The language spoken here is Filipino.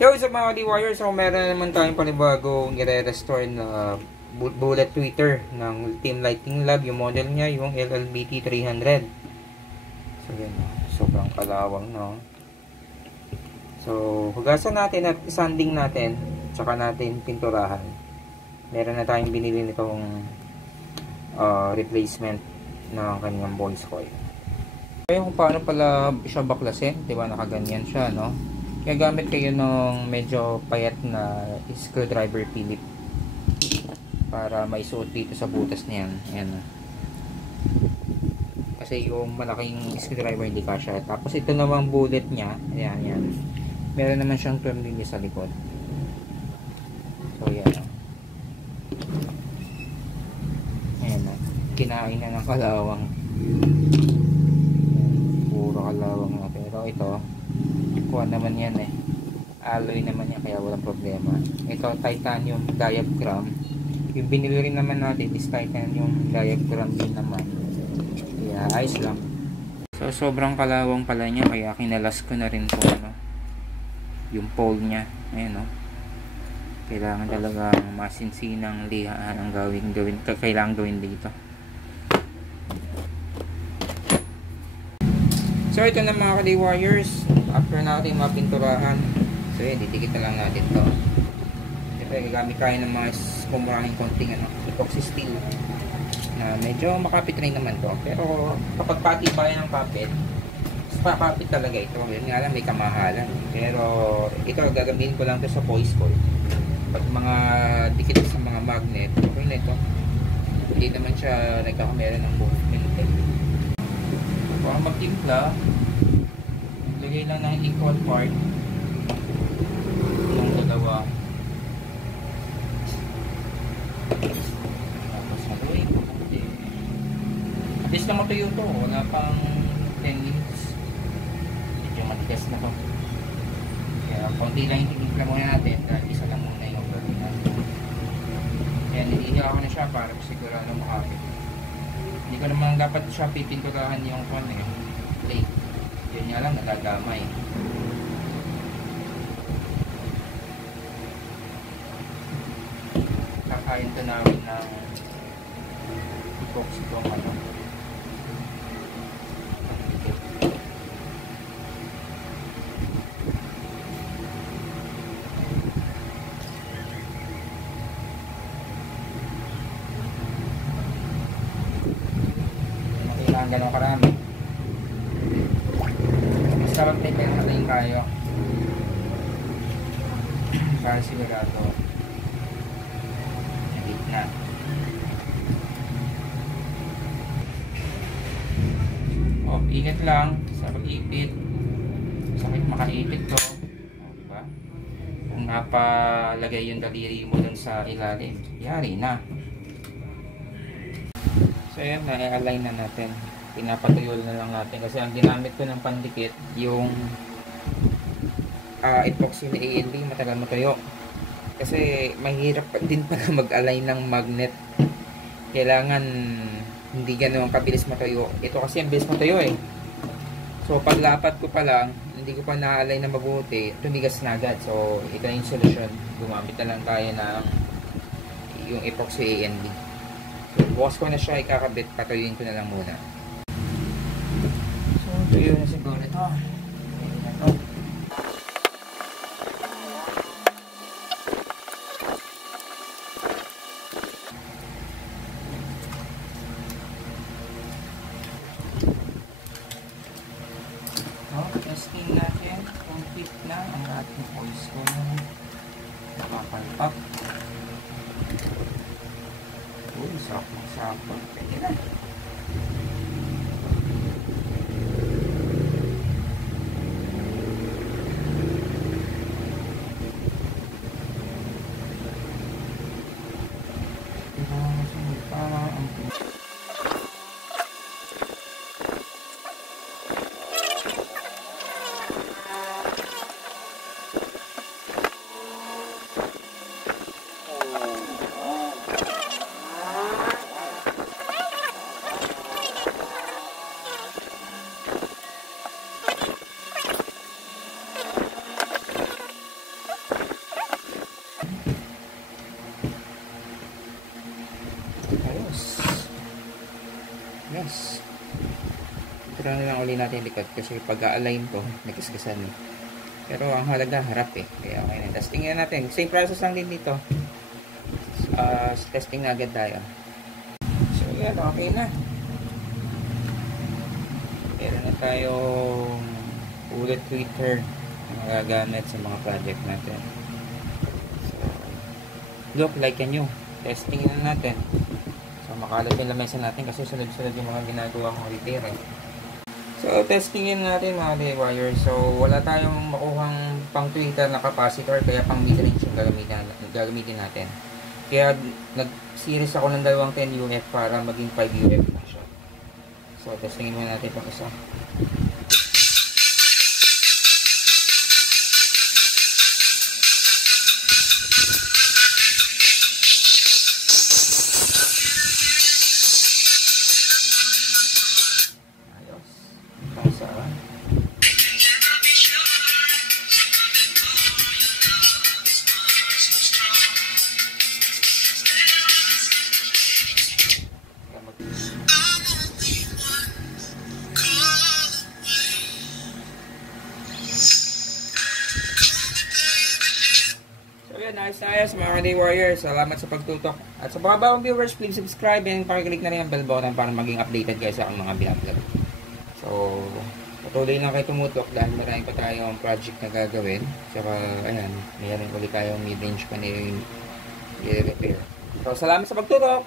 Yo, sa mga ka-D-Wire, so meron naman tayong panibagong i-restore na bullet tweeter ng Team Lighting Lab. Yung model niya, yung LLBT 300. So yun, sobrang kalawang, no? So, hugasan natin at sanding natin, tsaka natin pinturahan. Meron na tayong binili nitong replacement ng kanyang voice coil. Kaya kung paano pala siya baklasin, diba, nakaganyan siya, no? Kaya gamit kayo ng medyo payat na screwdriver Philip para maisuot dito sa butas niyan. Ayan. Kasi yung malaking screwdriver hindi kasya. Tapos ito namang bullet niya, ayan, yan. Meron naman siyang tornilyo sa likod. So yan. Ayan na. Kinain na ng kalawang. Ayan, puro kalawang na. Pero ito, kuha naman yan eh. Alloy naman yan, kaya walang problema. Ito, titanium diaphragm. Yung binili rin naman natin is titanium diaphragm din naman. Kaya ayos lang. So sobrang kalawang pala niya, kaya kinalas ko na rin po ano, yung pole niya. Ayan, no? Kailangan talagang masinsinang lihaan ang kailangan gawin dito. So ito na mga ka-D-Wires, after natin mapinturahan, so yun, didikit na lang natin to. Siyempre gagamit tayo ng mga kumurahing konting epoxy steel na medyo makapit rin naman to, pero kapag patibayan ng kapit, pakapit talaga ito. Yun nga lang, may kamahalan, pero ito gagamitin ko lang to sa voice coil. Pag mga dikit sa mga magnet, okay na ito, hindi naman siya nagkakamera ng movement eh. Para magtimpla, lagay lang ng equal part ng dalawa. Tapos haluin ko konti. At least na matuyo to, wala pang 10 minutes. Medyo matigas na to. Kaya konti lang yung tinimpla muna natin, dahil isa lang muna yung gawin natin. Kaya nilihiya ako na siya para sigurado makapit. Hindi ko naman dapat siya pipinturahan yung plate. Yun nga lang, nagagamay. Kakain to namin ng epoxy itong ano. Ganun karami. Sarap na ipinatayin kayo para sigurado nagit na. O, ingat lang sa pag-ipit. Sakit makaipit to, diba? Kung napalagay yung daliri mo dun sa ilalim, yari na. So ayan, na-align na natin. Pinapatuyo na lang natin kasi ang ginamit ko ng pandikit yung epoxy na AND, matagal matuyo kasi mahirap din pala mag-align ng magnet. Kailangan hindi ganoon kabilis matuyo. Ito kasi ang bilis matuyo eh. So paglapat ko pa lang, hindi ko pa na-align na mabuti, tumigas na agad. So ito yung solusyon, gumamit na lang tayo ng yung epoxy AND. So bukas ko na siya ikakabit, patuyuin ko na lang muna. Tuyo na siguro ito. Ayun na ito. Testing natin kung fit na ang ating voice coil. Nakapalpak. Uy, sakong-sakong. Pwede na. pintura na lang uli natin yung likod kasi pag-a-align to, nagkasgasan eh. Pero ang halaga, harap eh. Kaya okay na. Testing na natin. Same process lang din dito. Testing na agad tayo. So yan, okay na. Meron na tayong bullet tweeter na magagamit sa mga project natin. So, look like a new. Testing na natin. So makalat yung lamesa natin kasi sunod-sunod yung mga ginagawa kong repair eh. So, testingin natin mga DIYers. So, wala tayong makuhang pang tweeter na capacitor, kaya pang mid-range yung gagamitin natin. Kaya, nag-series ako ng dalawang 10 UF para maging 5 UF na siya. So, testingin muna natin itong isa. Ayos mga DIYers, salamat sa pagtutok. At sa mga bagong viewers, please subscribe and pakiclick na rin ang bell button para maging updated guys sa aking mga vlog. So, patuloy lang kayo tumutok dahil marami pa tayong project na gagawin. Saka, ayan, mayroon ulit tayong mid-range pa na yung i-repair. So, salamat sa pagtutok!